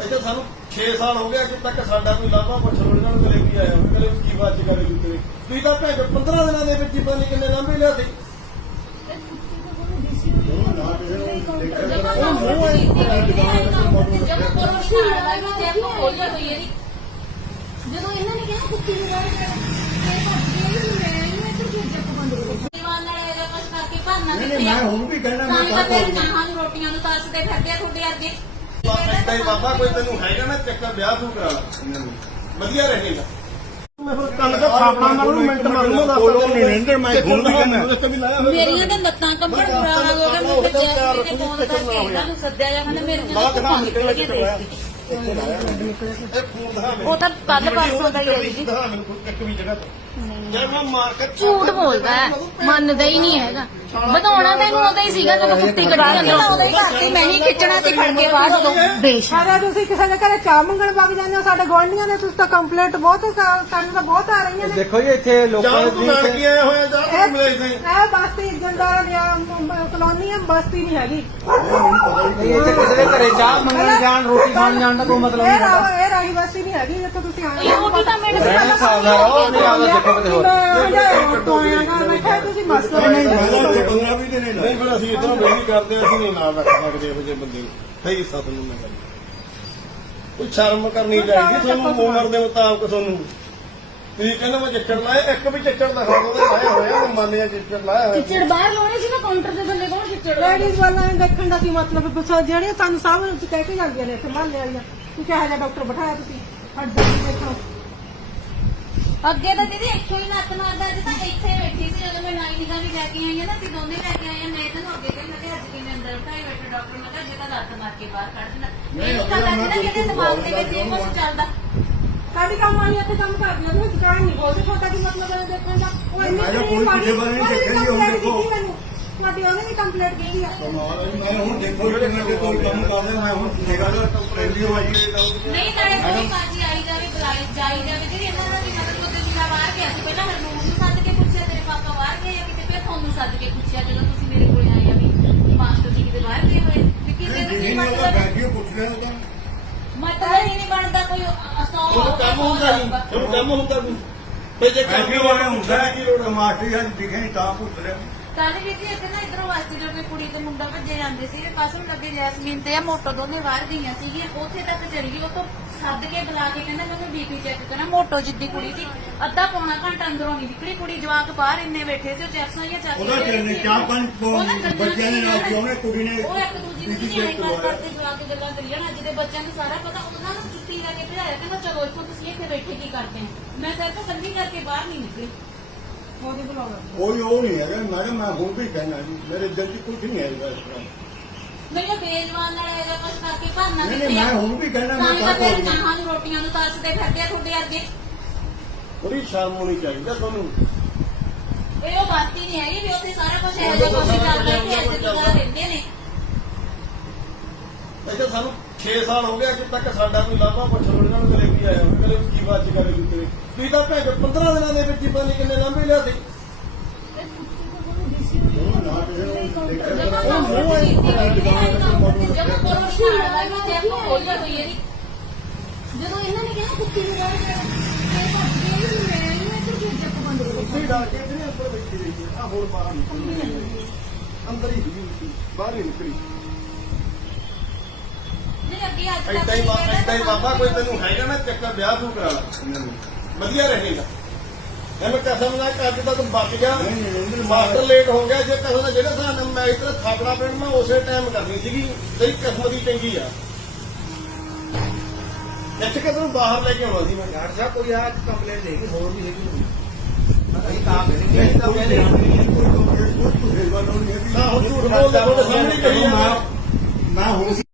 ਇੱਥੇ ਸਾਨੂੰ 6 ਸਾਲ ਹੋ ਗਏ ਅੱਜ ਤੱਕ ਸਾਡਾ ਕੋਈ ਲਾਭਾ ਪੁੱਛਣ ਉਹਨਾਂ ਨੂੰ ਮਿਲੇ ਵੀ ਆਇਆ ਕਦੇ ਕੀ ਬਾਤ ਕਰੇ ਦਿੱਤੇ ਤੁਸੀਂ ਤਾਂ ਭੈਣ ਚੋਦ 15 ਦਿਨਾਂ ਦੇ ਵਿੱਚ ਹੀ ਪਤਾ ਨਹੀਂ ਕਿੰਨੇ ਲਾਂਭੇ ਲਿਆ ਸੀ। ਜਦੋਂ ਇਹਨਾਂ ਨੇ ਕਿਹਾ ਕੁੱਤੀ ਨੂੰ ਰਹਿ ਗਿਆ ਤੇ ਭੱਜ ਵੀ ਮੈਂ ਇਹਨੂੰ ਇੱਧਰ ਕਿਉਂ ਜੱਪ ਬੰਦ ਕਰੋ ਦੀਵਾਨ ਨਾਲ ਇਹਦਾ ਕੁਛ ਕਰਕੇ ਭਰਨਾ ਨਹੀਂ, ਨਹੀਂ, ਮੈਂ ਹੁਣ ਵੀ ਕਹਿਣਾ, ਮੈਂ ਤਾਂ ਰੋਟੀਆਂ ਨੂੰ ਤਰਸਦੇ ਫਿਰਦੇ ਆ ਤੁਹਾਡੇ ਅੱਗੇ ਏਦਾਂ ਹੀ ਬਾਬਾ ਕੋਈ ਤੈਨੂੰ ਹੈਗਾ ਨਾ ਚੱਕਰ ਵਿਆਹ ਤੂੰ ਕਰਾ ਲਾ ਇਹਨਾਂ ਨੂੰ। ਵਧੀਆ ਰਹੇਗਾ। ਮੈਂ ਫਿਰ ਕੱਲ ਦਾ ਥਾਪੜਾ ਮਾਰੂ ਮਿੰਟ ਮਾਰੂਗਾ ਦੱਸ ਕੋਲੋਂ ਨਹੀਂ ਰਹਿੰਦੇ, ਮੈਂ ਹੁਣ ਵੀ ਤੇ ਹੋਇਆ ਮੇਰੀਆਂ ਤਾਂ ਲੱਤਾਂ ਕੰਬਣ ਬੁਰਾ ਹਾਲ ਹੋ ਗਿਆ ਮੈਨੂੰ ਬੱਚਿਆਂ ਨੇ ਫੋਨ ਕਰਕੇ ਇਹਨਾਂ ਨੂੰ ਸੱਦਿਆ ਜਾਂ ਕਹਿੰਦੇ ਮੇਰੇ ਨਾਲ ਦਿਖਾ ਨਿਕਲ ਕੇ ਦਿਖਾ ਉਹ ਤਾਂ ਕੱਲ੍ਹ ਪਰਸੋਂ ਦਾ ਹੀ ਹੈ ਜੀ। ਦਿਖਾ ਮੈਨੂੰ ਕੋਈ ਇੱਕ ਵੀ ਜਗ੍ਹਾ ਤੇ। ਜੇ ਮੈਂ ਮਾਰ ਕੇ ਝੂਠ ਬੋਲਦਾ ਹੈ। ਮੰਨਦਾ ਹੀ ਨਹੀਂ ਹੈਗਾ। ਵਧਾਉਣਾ ਤੈਨੂੰ ਉਹਦਾ ਹੀ ਸੀਗਾ ਜਦੋਂ ਕੁੱਤੀ ਕੱਢੀ ਜਾਂਦਾ ਉਹਦਾ ਹੀ ਕਰਤੀ ਮੈਂ ਹੀ ਖਿੱਚਣਾ ਸੀ ਫੜ ਕੇ ਬਾਹਰ ਉਦੋਂ ਬੇਸ਼ੱਕ। ਸਾਰਾ ਤੁਸੀਂ ਕਿਸੇ ਦੇ ਘਰੇ ਚਾਹ ਮੰਗਣ ਵਗ ਜਾਂਦੇ ਹੋ ਸਾਡੇ ਗੁਆਂਢੀਆਂ ਦੇ ਤੁਸੀਂ ਤਾਂ ਕੰਪਲੇਂਟ ਬਹੁਤ ਕ- ਸਾਨੂੰ ਤਾਂ ਬਹੁਤ ਆ ਰਹੀਆਂ ਨੇ। ਦੇਖੋ ਜੀ ਇੱਥੇ ਲੋਕਾਂ ਜਾਂ ਤੂੰ ਨਾਲ ਕੀ ਆਇਆ ਹੋਇਆ ਜਾਂ ਤੂੰ ਮਿਲੇ ਨਹੀਂ ਇਹ ਬਸਤੀ ਜੰਦਾਰ ਜਾਂ ਕਲੋਨੀ ਹੈ ਬਸਤੀ ਨਹੀਂ ਹੈਗੀ ਨਹੀਂ ਇੱਥੇ ਕਿਸੇ ਦੇ ਘਰੇ ਚਾਹ ਮੰਗਣ ਜਾਣ ਰੋਟੀ ਖਾਣ ਜਾਣ ਦਾ ਕੋਈ ਮਤਲਬ ਇਹ ਨਹੀਂ ਹੈਗਾ ਰਾਹ ਇਹ ਰਾਹੀ ਬਸਤੀ ਨਹੀਂ ਹੈਗੀ ਜਿੱਥੇ ਤੁਸੀਂ ਆਏ ਇਹ ਰੋਟੀ ਤਾਂ ਮਿੰਟ ਰਹਿਣ ਹਿਸਾਬ ਨਾਲ ਰਹੋ ਨਹੀਂ ਆਦਾ ਦੇਖੋ ਕਿਤੇ ਹੋਰ ਤੁਸੀਂ ਮਸਲਾ ਨਹੀਂ ਨਹੀਂ ਫਿਰ ਅਸੀਂ ਇਦਾਂ ਨਹੀਂ ਕਰਦੇ ਅਸੀਂ ਨਹੀਂ ਨਾਲ ਰੱਖ ਸਕਦੇ ਇਹੋ ਜਿਹੇ ਬੰਦੇ ਨੂੰ ਸਹੀ ਸਤ ਨੂੰ ਮੈਂ ਕਹਿੰਦਾ ਕੋਈ ਸ਼ਰਮ ਕਰਨੀ ਚਾਹੀਦੀ ਤੁਹਾਨੂੰ ਉਮਰ ਦੇ ਮੁਤਾਬਕ ਤੁਹਾਨੂੰ ਤੁਸੀਂ ਕਹਿੰਦੇ ਮੈਂ ਚੱਕਰ ਲਾਇਆ? ਇੱਕ ਵੀ ਚੱਕਰ ਦੋ ਤੇ ਲਾਇਆ ਹੋਇਆ ਮੈਂ ਮੰਨਿਆ ਚੱਕਰ ਲਾਇਆ ਹੋਇਆ। ਚਿੜ ਬਾਹਰ ਲਾਉਣੇ ਸੀ ਨਾ ਕਾਊਂਟਰ ਦੇ ਥੱਲੇ ਕੌਣ ਚਿੜ ਲੇਡੀਜ਼ ਵਾਲਾ ਇਹ ਦੇਖਣ ਦਾ ਕੀ ਮਤਲਬ ਹੈ? ਪੁੱਛੋ ਜਿਹੜੀਆਂ ਤੁਹਾਨੂੰ ਸਭ ਨੂੰ ਕਹਿ ਕੇ ਜਾਂਦੀਆਂ ਨੇ ਇੱਥੇ ਮਹੱਲੇ ਵਾਲੀਆਂ ਕਿ ਕਿਹੋ ਜਿਹਾ ਡਾਕਟਰ ਬਿਠਾਇਆ ਤੁਸੀਂ? ਹੱਡ ਦੀ ਦੇਖੋ। ਅੱਗੇ ਤਾਂ ਦੀਦੀ ਇੱਥੋਂ ਹੀ ਨੱਕ ਮਾਰਦਾ ਅੱਜ ਤਾਂ ਇੱਥੇ ਬੈਠੀ ਸੀ ਜਦੋਂ ਮੈਂ ਨਾਈ ਨਿਗਾਹ ਵੀ ਲੈ ਕੇ ਆਈ ਆ ਨਾ ਅਸੀਂ ਦੋਨੇ ਲੈ ਕੇ ਆਏ ਆ ਮੈਂ ਤੈਨੂੰ ਅੱਗੇ ਕਹਿੰਦਾ ਕਿ ਅੱਜ ਕਿਵੇਂ ਅੰਦਰ ਢਾਈ ਬੈਠੇ ਡਾਕਟਰ ਮੈਂ ਕਿਹਾ ਜੇ ਤਾਂ ਲੱਤ ਮਾਰ ਕੇ ਬਾਹਰ ਕੱਢ ਦੇਣਾ ਮੈਨੂੰ ਪਤਾ ਸੀ ਨਾ ਕਿ ਇਹਦੇ ਦਿਮਾਗ ਦੇ ਵਿੱਚ ਇਹ ਕੁਝ ਚੱਲਦਾ? ਸਾਡੀ ਕੰਮ ਵਾਲੀ ਇੱਥੇ ਕੰਮ ਕਰਦੀ ਹੈ ਤੁਸੀਂ ਦੁਕਾਨ ਨਹੀਂ ਬੋਲਦੇ ਤੁਹਾਡਾ ਕੀ ਮਤਲਬ ਹੈ ਦੇਖਣ ਦਾ। ਉਹ ਇੰਨੀ ਮੈਂ ਕਿਹੜੀ ਕੋਈ ਕਿਸੇ ਬਾਰੇ ਨਹੀਂ ਦੇਖਿਆ ਜੀ, ਹੁਣ ਦੇਖੋ। ਤੁਹਾਡੀ ਉਹਨੇ ਵੀ ਕੰਪਲੇਂਟ ਕੀਤੀ ਆ। ਮੈਂ ਹੁਣ ਦੇਖੋ ਕਿੰਨੇ ਦੇ ਕੋਈ ਕੰਮ ਕਰਦਾ ਮੈਂ ਹੁਣ ਨਿਗਾਹ ਦਾ ਟੈਲੀਓ ਆਈ ਨਹੀਂ ਨਾਲੇ ਕੋਈ ਕਾਜੀ ਆਈ ਜਾਵੇ ਬੁਲਾਈ ਜਾਈ ਜਾਵੇ ਜਿਹੜੀ ਇਹਨਾਂ ਦਾ ਵੀ ਮਤਲਬ ਉਹਦੇ ਜਿਹਾ ਬਾਹਰ ਗਿਆ ਸੀ ਪਹਿਲਾਂ ਹਰਨੂਰ ਨੂੰ ਸੱਦ ਕੇ ਪੁੱਛਿਆ ਤੇਰੇ ਪਾਪਾ ਬਾਹਰ ਗਏ ਆ ਕਿਤੇ ਫਿਰ ਤੁਹਾਨੂੰ ਸੱਦ ਕੇ ਪੁੱਛਿਆ ਜਦੋਂ ਤੁਸੀਂ ਮੇਰੇ ਕੋਲ ਆਏ ਆ ਵੀ ਮਾਸਟਰ ਜੀ ਕਿਤੇ ਬਾਹਰ ਗਏ ਹੋਏ ਵੀ ਕਿਸੇ ਨੂੰ ਕੀ ਨਹੀਂ ਉਹਦਾ ਮਤਲਬ ਬੈਠੀਓ ਪੁੱਛ ਰਿਹਾ ਉਹਦਾ ਮਤਲਬ ਹੀ ਨਹੀਂ ਬਣਦਾ ਕੋਈ ਅਸੌ ਉਹ ਕੰਮ ਹੁੰਦਾ ਨਹੀਂ ਉਹ ਕੰਮ ਹੁੰਦਾ ਨਹੀਂ ਤੇ ਜੇ ਕੰਮ ਬੈਠੀਓ ਵਾਲੇ ਹੁੰਦਾ ਹੈ। ਕਿ ਲੋੜ ਮਾਸਟਰ ਜੀ ਦਿਖੇ ਨਹੀਂ ਤਾਂ ਪੁੱਛ ਰਿਹਾ ਕੱਲ ਵੀ ਜੀ ਇੱਥੇ ਨਾ ਇਧਰੋਂ ਵਾਸਤੇ ਜੋ ਕੋਈ ਕੁੜੀ ਤੇ ਮੁੰਡਾ ਭੱਜੇ ਜਾਂਦੇ ਸੀ ਪਾਸੋਂ ਲੱਗੇ ਜੈਸਮੀਨ ਤੇ ਆ ਮੋਟੋ ਦੋਨੇ ਬਾਹਰ ਗਈਆਂ ਸੀਗੀਆਂ ਉੱਥੇ ਤੱਕ ਚਲੀ ਗਈ ਉਹ ਤੋਂ ਸੱਦ ਕੇ ਬੁਲਾ ਕੇ ਕਹਿੰਦਾ ਮੈਂ ਬੀਪੀ ਮੋਟੋ ਜਿੱਦੀ ਕੁੜੀ ਸੀ। ਅੱਧਾ ਪੌਣਾ ਘੰਟਾ ਅੰਦਰੋਂ ਨਹੀਂ ਨਿਕਲੀ ਕੁੜੀ ਜਵਾਕ ਬਾਹਰ ਇੰਨੇ ਬੈਠੇ ਸੀ ਉਹ ਚੈਪਸਾਂ ਜਾਂ ਚਾਚੀ ਉਹਦਾ ਕਿੰਨੇ ਚਾਰ ਪੰਜ ਬੱਚਿਆਂ ਦੇ ਨਾਲ ਸੀ ਉਹਨੇ ਕੁੜੀ ਨੇ ਉਹ ਇੱਕ ਦੂਜੀ ਨੂੰ ਕਰ ਕਰਦੇ ਜਵਾਕ ਗੱਲਾਂ ਕਰੀ ਜਾਣ ਅੱਜ ਦੇ ਬੱਚਿਆਂ ਨੂੰ ਸਾਰਾ ਪਤਾ ਉਹਨਾਂ ਨੂੰ ਜੁੱਤੀ ਲਾ ਕੇ ਭਜਾਇਆ ਕਹਿੰਦਾ ਚਲੋ ਇੱਥੋਂ ਤੁਸੀਂ ਇੱਥੇ ਬੈਠੇ ਕੀ ਕਰਦੇ ਮੈਂ ਸਿਰ ਤੋਂ ਕੰਨੀ ਕਰਕੇ ਬਾਹਰ ਨਹੀਂ ਨਿਕਲੀ। ਉਹਦੇ ਬੁਲਾਉਣਾ ਕੋਈ ਉਹ ਨਹੀਂ ਹੈਗਾ। ਮੈਡਮ ਮੈਂ ਹੁਣ ਵੀ ਕਹਿਣਾ ਜੀ ਮੇਰੇ ਦਿਲ 'ਚ ਕੁਝ ਨਹੀਂ ਹੈਗਾ ਇਸ ਤਰ੍ਹਾਂ ਮੈਨੂੰ ਬੇਜਵਾਨ ਨਾਲ ਕਰਕੇ ਭਰਨਾ ਨਹੀਂ, ਨਹੀਂ, ਮੈਂ ਹੁਣ ਵੀ ਕਹਿਣਾ, ਮੈਂ ਹੀ ਤਾਂ ਤਾਂ ਮੇਰੇ ਚਾਹਾਂ ਨੂੰ ਰੋਟੀਆਂ ਨੂੰ ਤਰਸਦੇ ਫਿਰਦੇ ਆ ਤੁਹਾਡੇ ਅੱਗੇ। ਬੜੀ ਸ਼ਰਮ ਹੋਣੀ ਚਾਹੀਦੀ ਤੁਹਾਨੂੰ। ਇਹ ਉਹ ਬਾਤੀ ਨਹੀਂ ਹੈਗੀ ਵੀ ਉੱਥੇ ਸਾਰਾ ਕੁਝ ਇਹੋ ਜਿਹਾ ਕੁਝ ਚੱਲਦਾ ਕਿ ਅੱਜ ਦੀ ਗੱਲ ਰਹਿੰਦੇ ਨੇ। ਇੱਥੇ ਸਾਨੂੰ 6 ਸਾਲ ਹੋ ਗਏ ਅੱਜ ਤੱਕ ਸਾਡਾ ਕੋਈ ਲਾਭਾ ਪੁੱਛਣ ਉਹਨਾਂ ਨੂੰ ਮਿਲੇ ਵੀ ਆਇਆ ਕਦੇ ਕੀ ਬਾਤ ਕਰੇ ਦਿੱਤੇ ਤੁਸੀਂ ਤਾਂ ਭੈਣ ਚੋਦ 15 ਦਿਨਾਂ ਦੇ ਵਿੱਚ ਹੀ ਨਹੀਂ ਕਿੰਨੇ ਲਾਂਭੇ ਲਿਆ ਸੀ। ਜਦੋਂ ਕੋਲੋਂ ਤੇ ਆਪਾਂ ਖੋਲੀ ਹੋਈ ਇਹਦੀ ਜਦੋਂ ਇਹਨਾਂ ਨੇ ਕਿਹਾ ਕੁੱਤੀ ਨੂੰ ਰਹਿ ਗਿਆ ਤੇ ਭੱਜ ਗਏ ਵੀ ਮੈਂ ਇਹਨੂੰ ਇੱਧਰ ਕਿਉਂ ਜੱਪ ਬੰਦ ਕਰੋ ਉੱਥੇ ਡਰ ਕੇ ਇਹਨੇ ਅੰਦਰ ਬੈਠੀ ਰਹੀ ਆ ਹੁਣ ਬਾਹਰ ਨਿਕਲੀ ਅੰਦਰ ਹੀ ਸੀ ਬਾਹਰ ਹੀ ਨਿਕਲੀ। ਨਹੀਂ ਅੱਗੇ ਅੱਜ ਤੱਕ ਏਦਾਂ ਹੀ ਬਾ- ਏਦਾਂ ਹੀ ਬਾਬਾ ਕੋਈ ਤੈਨੂੰ ਹੈਗਾ ਨਾ ਚੱਕਰ ਵਿਆਹ ਤੂੰ ਕਰਾ ਲਾ ਇਹਨਾਂ ਨੂੰ। ਵਧੀਆ ਰਹੇਗਾ। ਐਵੇਂ ਕਸਮ ਨਾਲ ਕਿ ਅੱਜ ਤੱਕ ਬਚ ਗਿਆ। ਮਾਸਟਰ ਲੇਟ ਹੋ ਗਿਆ। ਜੇ ਕਸਮ ਜਿਹੜਾ ਨਾਲ ਮੈਂ ਇਤਨਾ ਥਾਪੜਾ ਪੈਣ ਮੈਂ ਉਸੇ ਟਾਈਮ ਕਰਨੀ ਸੀਗੀ ਤੇਰੀ ਕਿਸਮਤ ਦੀ ਚੰਗੀ ਆ। ਇੱਥੇ ਬਾਹਰ ਲੈ ਕੇ ਆਉਣਾ ਸੀ। ਮੈਂ ਯਾਰ ਸਾਹਿਬ ਕੋਈ ਆ ਕੰਪਲੇਂਟ ਨਹੀਂ ਹੋਰ ਵੀ ਹੈਗੀ ਅਸੀਂ ਤਾਂ ਨਹੀਂ ਤਾਂ ਕਹਿੰਦੇ ਕੋਈ ਕੰਪਲੇਂਟ ਕੋਈ ਸੇਵਾ ਨਹੀਂ ਨਾ ਹੁਣ ਝੂਠ ਬੋਲਦੇ ਤੁਹਾਡੇ ਸਾਹਮਣੇ ਕਹੀ ਜਾਂਦਾ ਮੈਂ ਹੁਣ